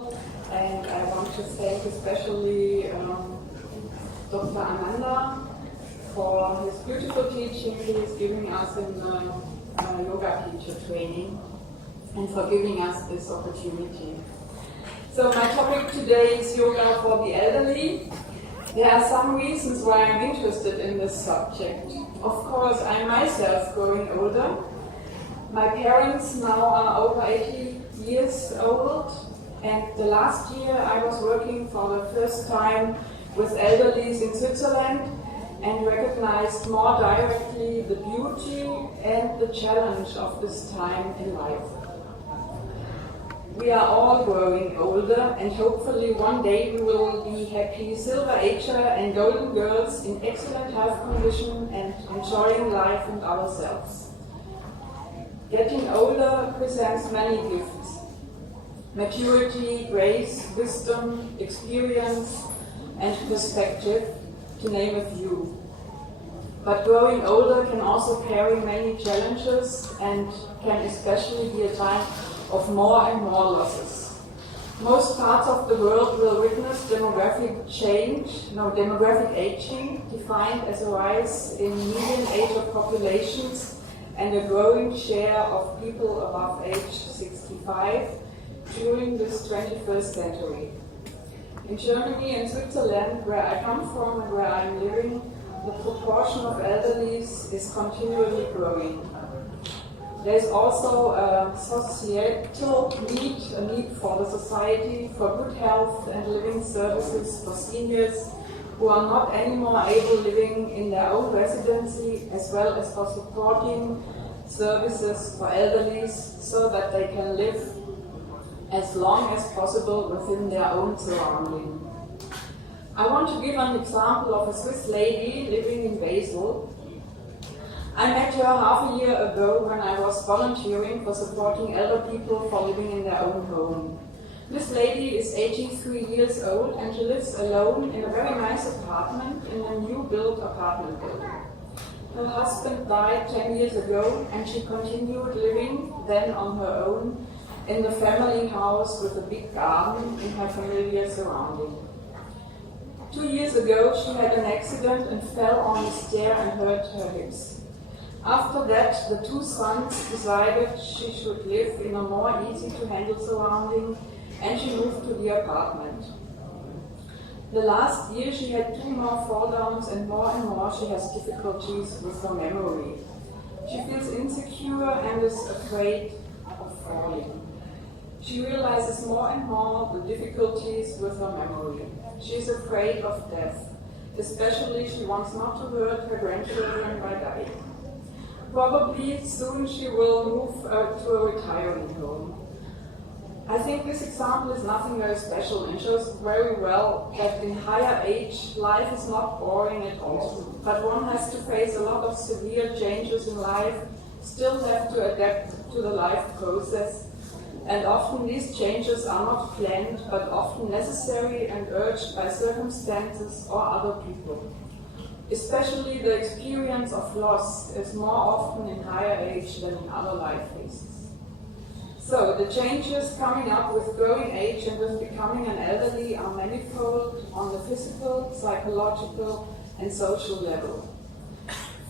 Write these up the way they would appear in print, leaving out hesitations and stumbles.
And I want to thank especially Dr.Ananda for his beautiful teaching he is giving us in the yoga teacher training and for giving us this opportunity. So my topic today is yoga for the elderly. There are some reasons why I'm interested in this subject. Of course, I'm myself growing older. My parents now are over 80 years old, and the last year I was working for the first time with elderlies in Switzerland and recognized more directly the beauty and the challenge of this time in life. We are all growing older, and hopefully one day we will be happy silver ager and golden girls in excellent health condition and enjoying life and ourselves. Getting older presents many gifts: maturity, grace, wisdom, experience, and perspective, to name a few. But growing older can also carry many challenges and can especially be a time of more and more losses. Most parts of the world will witness demographic aging, defined as a rise in median age of populations and a growing share of people above age 65 during this 21st century. In Germany and Switzerland, where I come from and where I'm living, the proportion of elderlies is continually growing. There is also a societal need, a need for the society for good health and living services for seniors who are not anymore able living in their own residency, as well as for supporting services for elderlies so that they can live as long as possible within their own surrounding. I want to give an example of a Swiss lady living in Basel. I met her half a year ago when I was volunteering for supporting elder people for living in their own home. This lady is 83 years old and she lives alone in a very nice apartment in a new built apartment building. Her husband died 10 years ago and she continued living then on her own in the family house with a big garden in her familiar surrounding. 2 years ago she had an accident and fell on the stair and hurt her hips. After that, the two sons decided she should live in a more easy-to-handle surrounding, and she moved to the apartment. The last year she had 2 more fall downs, and more she has difficulties with her memory. She feels insecure and is afraid of falling. She realizes more and more the difficulties with her memory. She is afraid of death. Especially she wants not to hurt her grandchildren by dying. Probably soon she will move to a retirement home. I think this example is nothing very special and shows very well that in higher age life is not boring at all, but one has to face a lot of severe changes in life, still have to adapt to the life process, and often these changes are not planned but often necessary and urged by circumstances or other people. Especially the experience of loss is more often in higher age than in other life phases. So the changes coming up with growing age and with becoming an elderly are manifold on the physical, psychological and social level.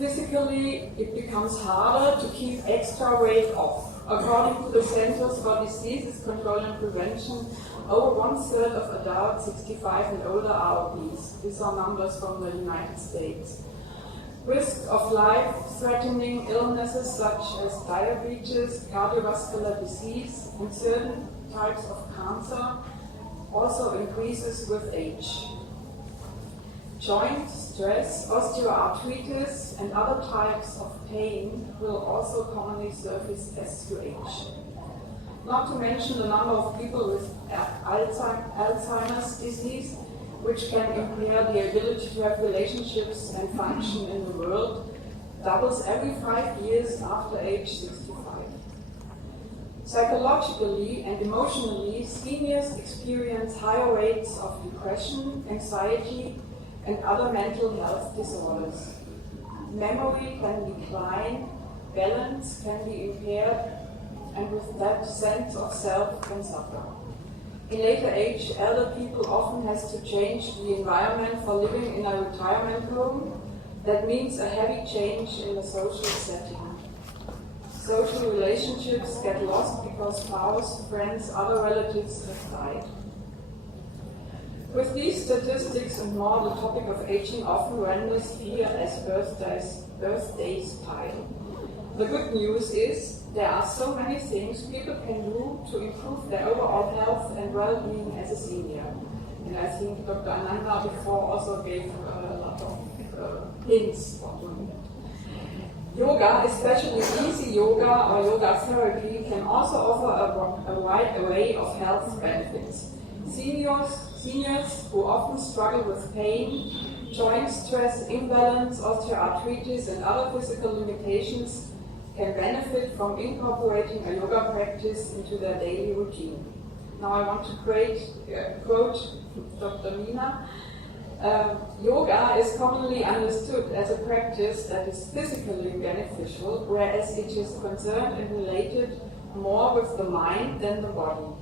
Physically, it becomes harder to keep extra weight off. According to the Centers for Disease Control and Prevention, over 1/3 of adults 65 and older are obese. These are numbers from the United States. Risk of life-threatening illnesses such as diabetes, cardiovascular disease, and certain types of cancer also increases with age. Joint stress, osteoarthritis, and other types of pain will also commonly surface as you age. Not to mention the number of people with Alzheimer's disease, which can impair the ability to have relationships and function in the world, doubles every 5 years after age 65. Psychologically and emotionally, seniors experience higher rates of depression, anxiety, and other mental health disorders. Memory can decline, balance can be impaired, and with that sense of self can suffer. In later age, elder people often has to change the environment for living in a retirement home. That means a heavy change in the social setting. Social relationships get lost because spouse, friends, other relatives have died. With these statistics and more, the topic of aging often renders fear as birthdays pile. The good news is there are so many things people can do to improve their overall health and well-being as a senior. And I think Dr. Ananda before also gave a lot of hints for doing that. Yoga, especially easy yoga or yoga therapy, can also offer a wide array of health benefits. Seniors who often struggle with pain, joint stress, imbalance, osteoarthritis, and other physical limitations can benefit from incorporating a yoga practice into their daily routine. Now I want to quote Dr. Mina. Yoga is commonly understood as a practice that is physically beneficial, whereas it is concerned and related more with the mind than the body.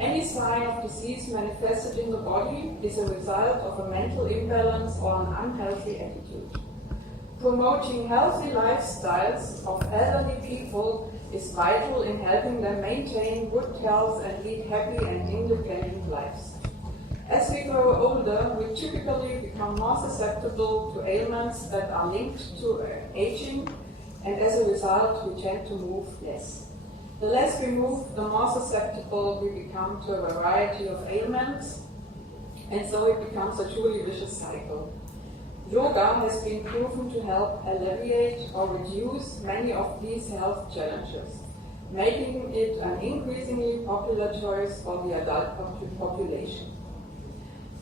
Any sign of disease manifested in the body is a result of a mental imbalance or an unhealthy attitude. Promoting healthy lifestyles of elderly people is vital in helping them maintain good health and lead happy and independent lives. As we grow older, we typically become more susceptible to ailments that are linked to aging, and as a result, we tend to move less. The less we move, the more susceptible we become to a variety of ailments, and so it becomes a truly vicious cycle. Yoga has been proven to help alleviate or reduce many of these health challenges, making it an increasingly popular choice for the adult population.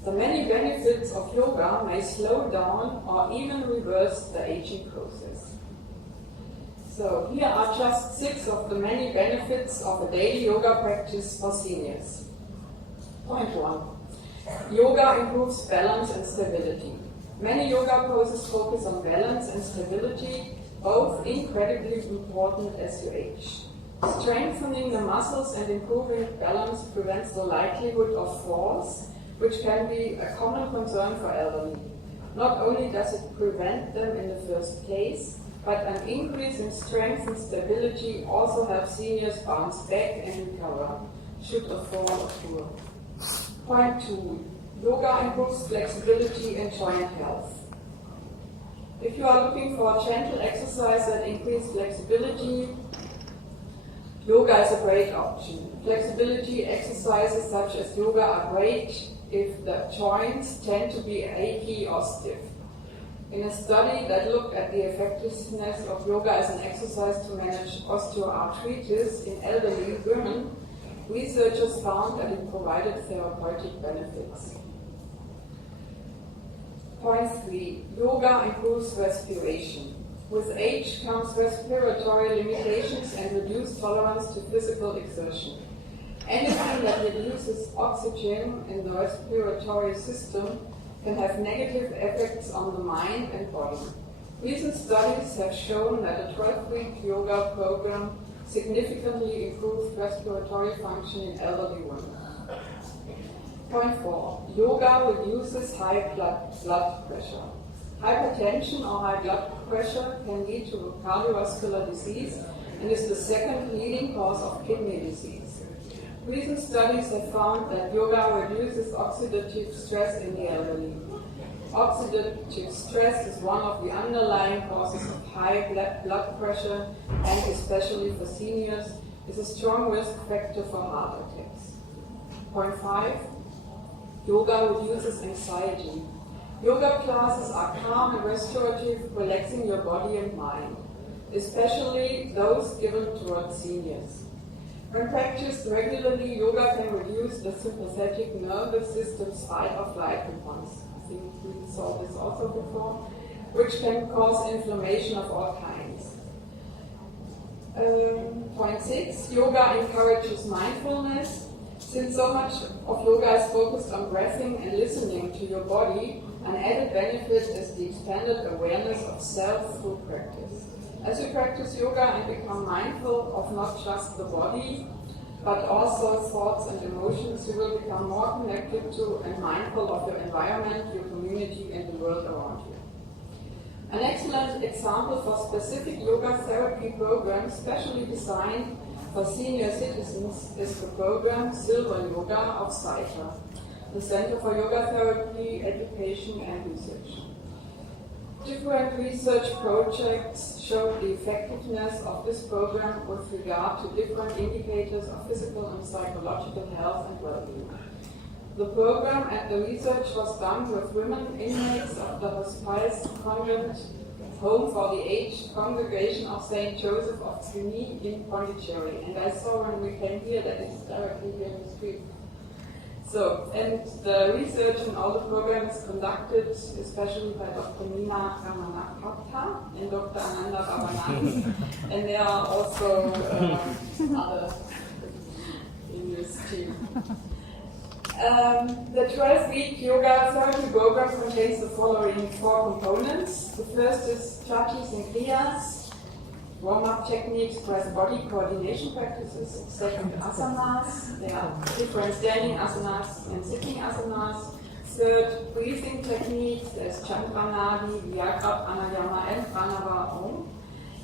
The many benefits of yoga may slow down or even reverse the aging process. So here are just 6 of the many benefits of a daily yoga practice for seniors. Point 1. Yoga improves balance and stability. Many yoga poses focus on balance and stability, both incredibly important as you age. Strengthening the muscles and improving balance prevents the likelihood of falls, which can be a common concern for elderly. Not only does it prevent them in the first place, but an increase in strength and stability also helps seniors bounce back and recover, should a fall occur. Point 2. Yoga improves flexibility and joint health. If you are looking for a gentle exercise that increases flexibility, yoga is a great option. Flexibility exercises such as yoga are great if the joints tend to be achy or stiff. In a study that looked at the effectiveness of yoga as an exercise to manage osteoarthritis in elderly women, researchers found that it provided therapeutic benefits. Point 3. Yoga improves respiration. With age comes respiratory limitations and reduced tolerance to physical exertion. Anything that reduces oxygen in the respiratory system can have negative effects on the mind and body. Recent studies have shown that a 12-week yoga program significantly improved respiratory function in elderly women. Point 4. Yoga reduces high blood pressure. Hypertension or high blood pressure can lead to cardiovascular disease and is the second leading cause of kidney disease. Recent studies have found that yoga reduces oxidative stress in the elderly. Oxidative stress is one of the underlying causes of high blood pressure and, especially for seniors, is a strong risk factor for heart attacks. Point 5. Yoga reduces anxiety. Yoga classes are calm and restorative, relaxing your body and mind, especially those given towards seniors. When practiced regularly, yoga can reduce the sympathetic nervous system's fight or flight response. I think we saw this also before, which can cause inflammation of all kinds. Point 6. Yoga encourages mindfulness. Since so much of yoga is focused on breathing and listening to your body, an added benefit is the expanded awareness of self through practice. As you practice yoga and become mindful of not just the body, but also thoughts and emotions, you will become more connected to and mindful of your environment, your community, and the world around you. An excellent example for specific yoga therapy programs specially designed for senior citizens is the program Silver Yoga of CITA, the Center for Yoga Therapy, Education and Research. Different research projects showed the effectiveness of this program with regard to different indicators of physical and psychological health and well-being. The program and the research was done with women inmates of the Hospice Convent Home for the Aged Congregation of St. Joseph of Cluny in Pondicherry. And I saw when we came here that it's directly here in the street. So, and the research in all the programs conducted, especially by Dr. Nina Ramanakota and Dr. Ananda Bhavanani, and there are also other in this team. The 12-week yoga therapy program contains the following 4 components. The first is chatis and kriyas, warm-up techniques, breath body coordination practices. Second, asanas. There are different standing asanas and sitting asanas. Third, breathing techniques. There's Chandranadi, Vyagra, Pranayama, and Pranava.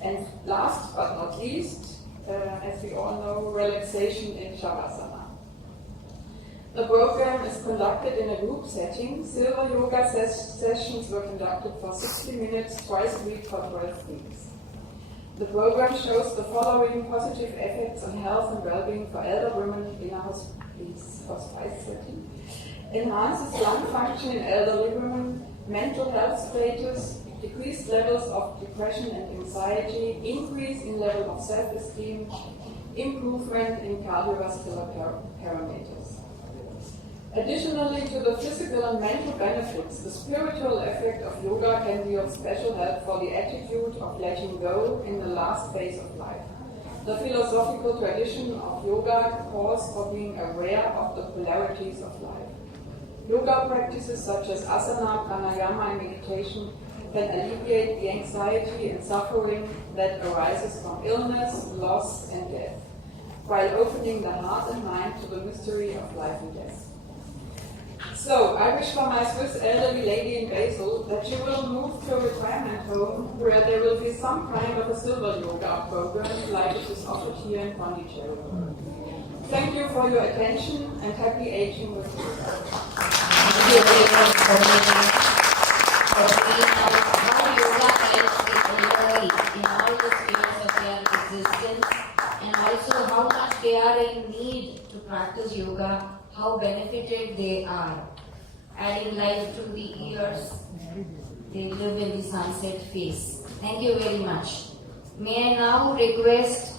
And last but not least, as we all know, relaxation in Shavasana. The program is conducted in a group setting. Silver yoga sessions were conducted for 60 minutes twice a week for 12 weeks. The program shows the following positive effects on health and well-being for elder women in a hospice setting. Enhances lung function in elderly women, mental health status, decreased levels of depression and anxiety, increase in level of self-esteem, improvement in cardiovascular parameters. Additionally to the physical and mental benefits, the spiritual effect of yoga can be of special help for the attitude of letting go in the last phase of life. The philosophical tradition of yoga calls for being aware of the polarities of life. Yoga practices such as asana, pranayama, and meditation can alleviate the anxiety and suffering that arises from illness, loss, and death, while opening the heart and mind to the mystery of life and death. So, I wish for my Swiss elderly lady in Basel that she will move to a retirement home where there will be some kind of a silver yoga program like it is offered here in Pondicherry. Thank you for your attention and happy aging with yoga. How yoga helps the elderly in all the spheres of their existence, and also how much they are in need to practice yoga, how benefited they are, adding life to the years they live in the sunset phase. Thank you very much. May I now request